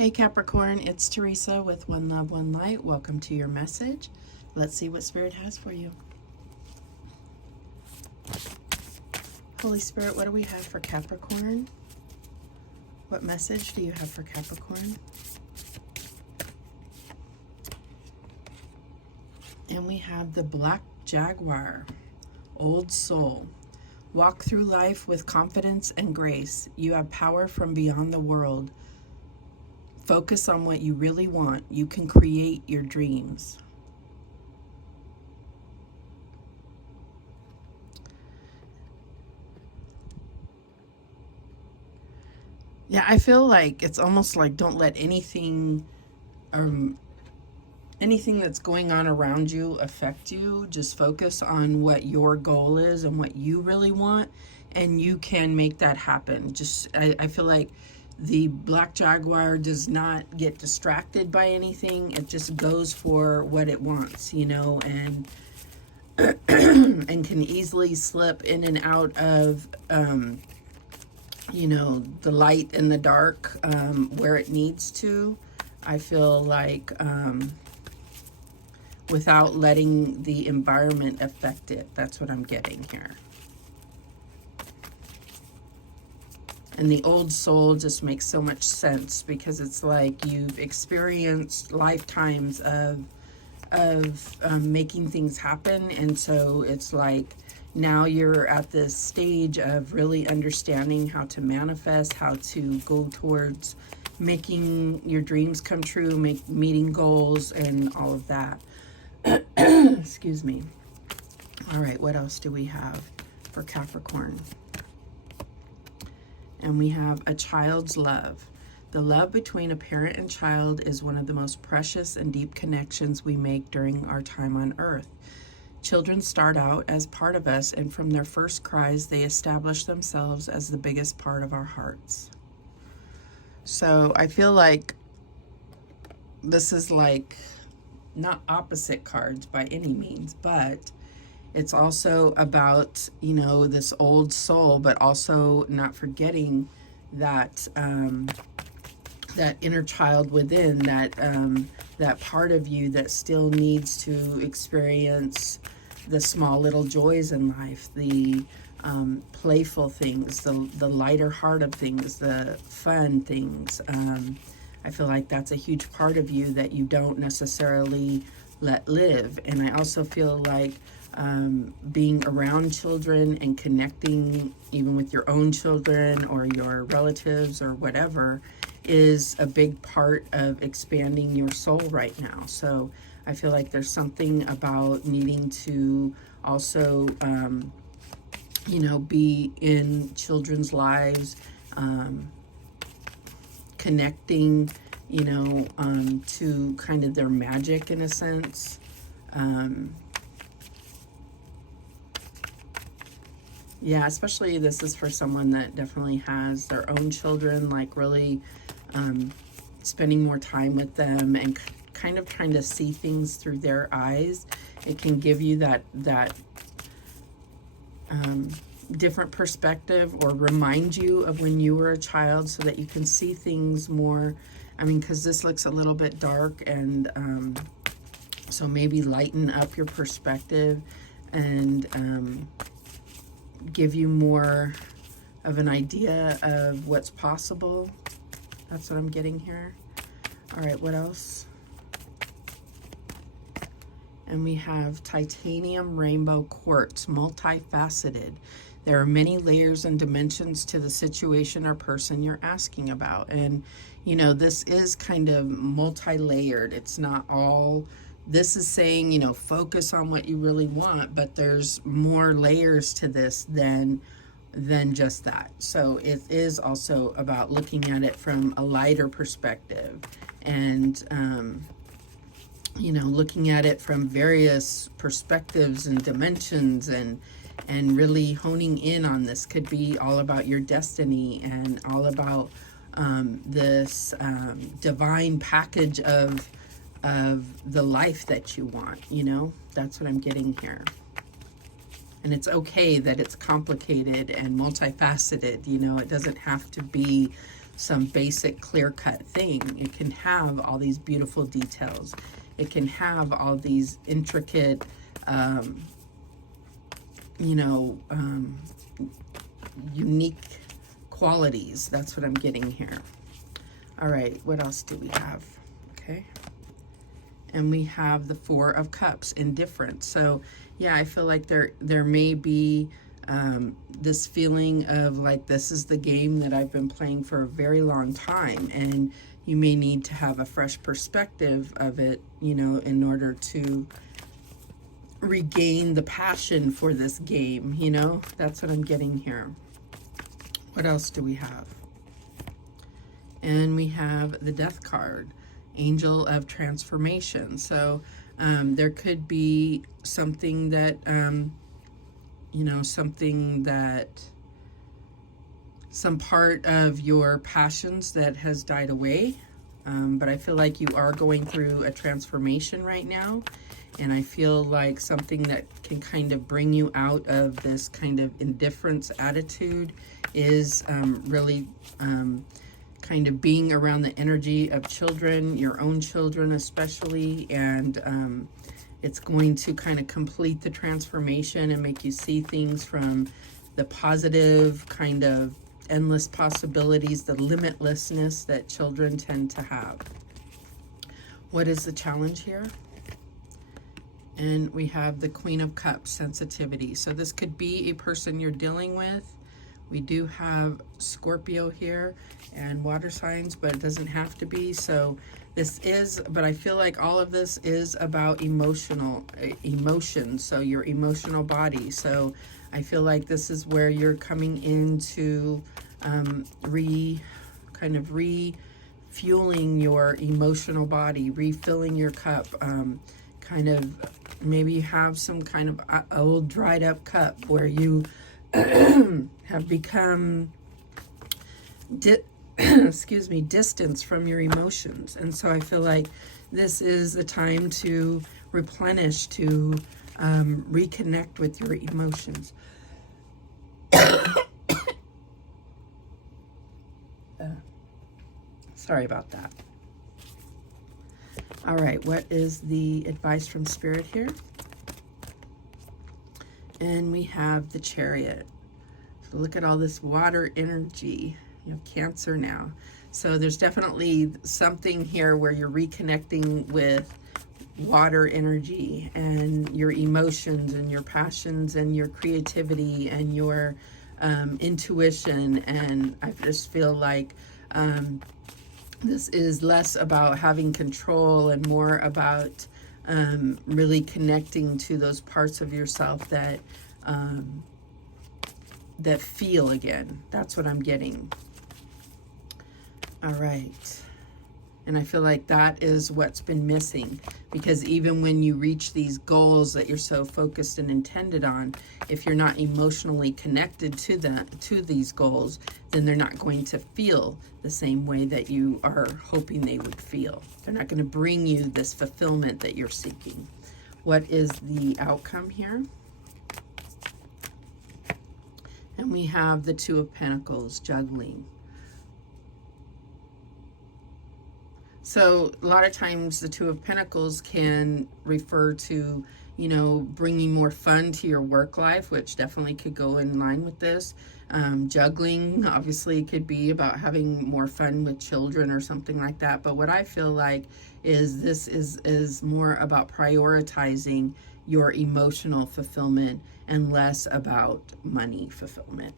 Hey Capricorn, it's Teresa with One Love, One Light. Welcome to your message. Let's see what Spirit has for you. Holy Spirit, what do we have for Capricorn? What message do you have for Capricorn? And we have the Black Jaguar, Old Soul. Walk through life with confidence and grace. You have power from beyond the world. Focus on what you really want. You can create your dreams. Yeah, I feel like it's almost like don't let anything that's going on around you affect you. Just focus on what your goal is and what you really want, and you can make that happen. I feel like the Black Jaguar does not get distracted by anything. It just goes for what it wants, and and can easily slip in and out of, the light and the dark where it needs to. I feel like without letting the environment affect it. That's what I'm getting here. And the Old Soul just makes so much sense because it's like you've experienced lifetimes of making things happen, and so it's like now you're at this stage of really understanding how to manifest, how to go towards making your dreams come true, meeting goals, and all of that. Excuse me. All right, what else do we have for Capricorn? And we have a child's love. The love between a parent and child is one of the most precious and deep connections we make during our time on earth. Children start out as part of us, and from their first cries, they establish themselves as the biggest part of our hearts. So I feel like this is like not opposite cards by any means, but it's also about, this old soul, but also not forgetting that that inner child within, that part of you that still needs to experience the small little joys in life, the playful things, the lighter heart of things, the fun things. I feel like that's a huge part of you that you don't necessarily let live. And I also feel like being around children and connecting even with your own children or your relatives or whatever is a big part of expanding your soul right now. So I feel like there's something about needing to also, be in children's lives, connecting, to kind of their magic in a sense. Yeah, especially this is for someone that definitely has their own children, like really spending more time with them and kind of trying to see things through their eyes. It can give you that different perspective, or remind you of when you were a child, so that you can see things more. Because this looks a little bit dark, and so maybe lighten up your perspective and give you more of an idea of what's possible. That's what I'm getting here. All right, what else? And we have titanium rainbow quartz, multifaceted. There are many layers and dimensions to the situation or person you're asking about. And, this is kind of multi-layered. It's not all, this is saying, focus on what you really want, but there's more layers to this than just that. So it is also about looking at it from a lighter perspective, and looking at it from various perspectives and dimensions, and really honing in on this. Could be all about your destiny and all about this divine package of the life that you want. That's what I'm getting here. And it's okay that it's complicated and multifaceted. It doesn't have to be some basic clear-cut thing. It can have all these beautiful details. It can have all these intricate, you know, unique qualities. That's what I'm getting here. All right, what else do we have? Okay. And we have the Four of Cups, indifference. So yeah, I feel like there may be this feeling of like, this is the game that I've been playing for a very long time, and you may need to have a fresh perspective of it, you know, in order to regain the passion for this game, you know. That's what I'm getting here. What else do we have? And we have the Death card, Angel of Transformation. So there could be something that, you know, something that, some part of your passions that has died away. But I feel like you are going through a transformation right now. And I feel like something that can kind of bring you out of this kind of indifference attitude is really kind of being around the energy of children, your own children especially, and it's going to kind of complete the transformation and make you see things from the positive, kind of endless possibilities, the limitlessness that children tend to have. What is the challenge here? And we have the Queen of Cups, sensitivity. So this could be a person you're dealing with. We do have Scorpio here and water signs, but it doesn't have to be. So this is, but I feel like all of this is about emotions. So your emotional body. So I feel like this is where you're coming into refueling your emotional body, refilling your cup, kind of maybe you have some kind of old dried up cup where you have become distance from your emotions. And so I feel like this is the time to replenish, to reconnect with your emotions. Sorry about that. All right, what is the advice from Spirit here? And we have the Chariot. So look at all this water energy. You have Cancer now. So there's definitely something here where you're reconnecting with water energy and your emotions and your passions and your creativity and your intuition. And I just feel like this is less about having control and more about really connecting to those parts of yourself that that feel again. That's what I'm getting. All right. And I feel like that is what's been missing, because even when you reach these goals that you're so focused and intended on, if you're not emotionally connected to these goals, then they're not going to feel the same way that you are hoping they would feel. They're not going to bring you this fulfillment that you're seeking. What is the outcome here? And we have the Two of Pentacles, juggling. So a lot of times the Two of Pentacles can refer to, you know, bringing more fun to your work life, which definitely could go in line with this. Juggling obviously could be about having more fun with children or something like that. But what I feel like is this is more about prioritizing your emotional fulfillment and less about money fulfillment.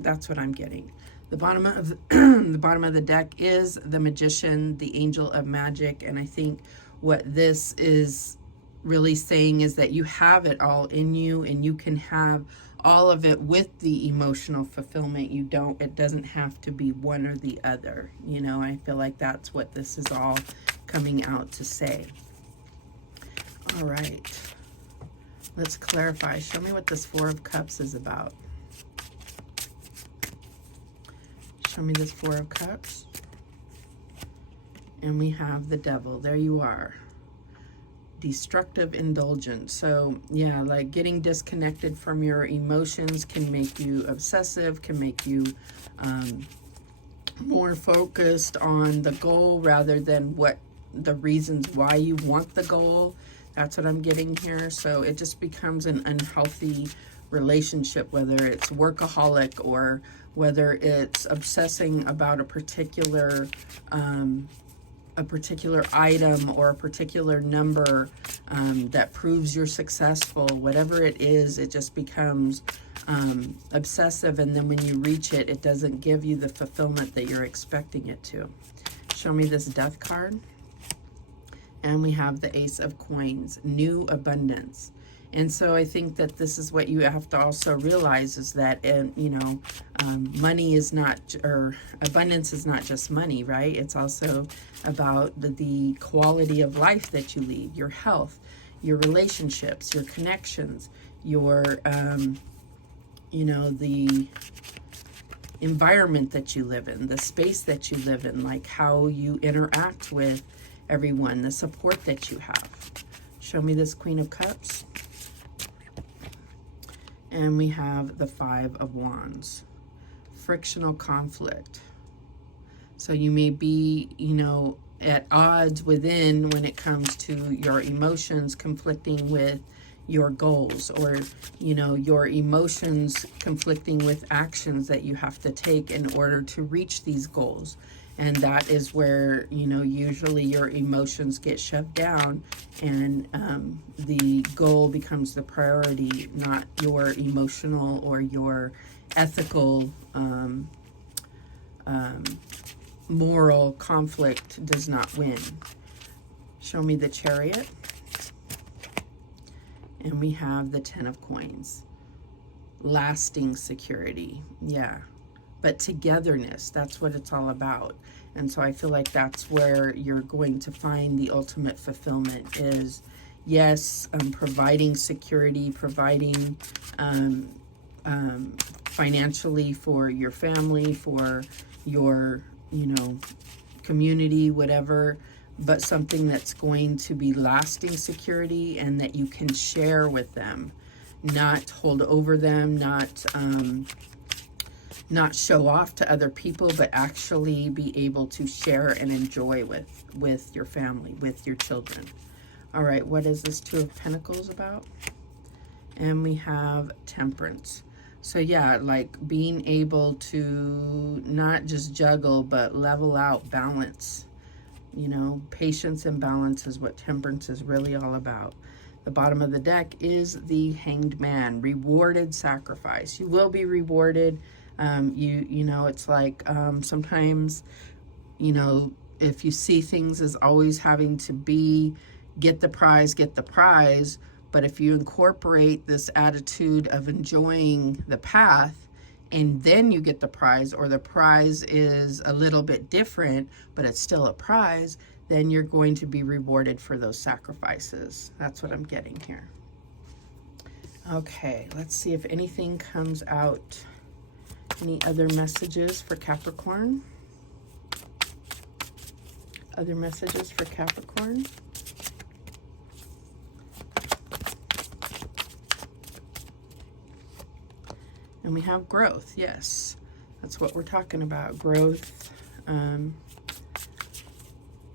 That's what I'm getting. The bottom of the bottom of the deck is the Magician, the Angel of Magic, and I think what this is really saying is that you have it all in you, and you can have all of it with the emotional fulfillment. It doesn't have to be one or the other. You know, I feel like that's what this is all coming out to say. All right, let's clarify. Show me what this Four of Cups is about. Show me this Four of Cups. And we have the Devil. There you are. Destructive indulgence. So yeah, like getting disconnected from your emotions can make you obsessive, can make you more focused on the goal rather than what the reasons why you want the goal. That's what I'm getting here. So it just becomes an unhealthy relationship, whether it's workaholic or whether it's obsessing about a particular item or a particular number that proves you're successful. Whatever it is, it just becomes obsessive, and then when you reach it, it doesn't give you the fulfillment that you're expecting it to. Show me this Death card. And we have the Ace of Coins, new abundance. And so I think that this is what you have to also realize, is that, money is not, or abundance is not just money, right? It's also about the quality of life that you lead, your health, your relationships, your connections, your, the environment that you live in, the space that you live in, like how you interact with everyone, the support that you have. Show me this Queen of Cups. And we have the Five of Wands. Frictional conflict. So you may be, at odds within when it comes to your emotions conflicting with your goals, or, your emotions conflicting with actions that you have to take in order to reach these goals. And that is where, usually your emotions get shoved down, and the goal becomes the priority, not your emotional or your ethical, moral conflict does not win. Show me the Chariot. And we have the Ten of Coins. Lasting security. Yeah. But togetherness, that's what it's all about. And so I feel like that's where you're going to find the ultimate fulfillment is, yes, providing security, providing financially for your family, for your, community, whatever, but something that's going to be lasting security and that you can share with them, not hold over them, not show off to other people, but actually be able to share and enjoy with your family, with your children. All right, what is this Two of Pentacles about? And we have Temperance. So yeah, like being able to not just juggle, but level out, balance. Patience and balance is what Temperance is really all about. The bottom of the deck is the Hanged Man, rewarded sacrifice. You will be rewarded. It's like sometimes, if you see things as always having to be get the prize, but if you incorporate this attitude of enjoying the path and then you get the prize, or the prize is a little bit different, but it's still a prize, then you're going to be rewarded for those sacrifices. That's what I'm getting here. Okay, let's see if anything comes out. Any other messages for Capricorn? Other messages for Capricorn? And we have growth. Yes, that's what we're talking about. Growth,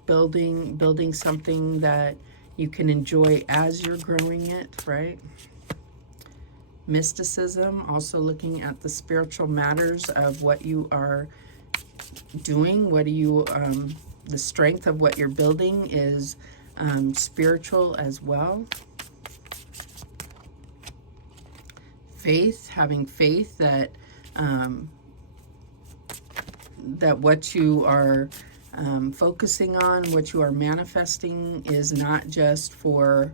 building something that you can enjoy as you're growing it, right? Mysticism, also looking at the spiritual matters of what you are doing. What do you, the strength of what you're building is spiritual as well. Faith, having faith that that what you are focusing on, what you are manifesting, is not just for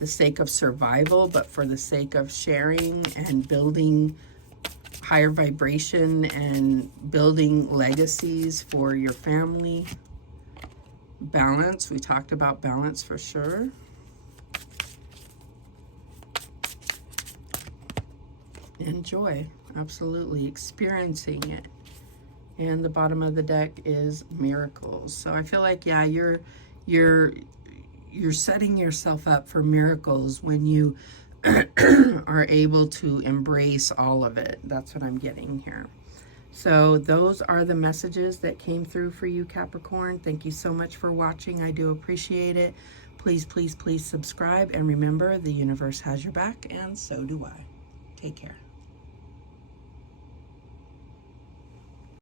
the sake of survival, but for the sake of sharing and building higher vibration and building legacies for your family. Balance, we talked about balance for sure. Enjoy, absolutely, experiencing it. And the bottom of the deck is miracles. So I feel like, yeah, you're setting yourself up for miracles when you are able to embrace all of it. That's what I'm getting here. So those are the messages that came through for you, Capricorn. Thank you so much for watching. I do appreciate it. Please, please, please subscribe. And remember, the universe has your back, and so do I. Take care.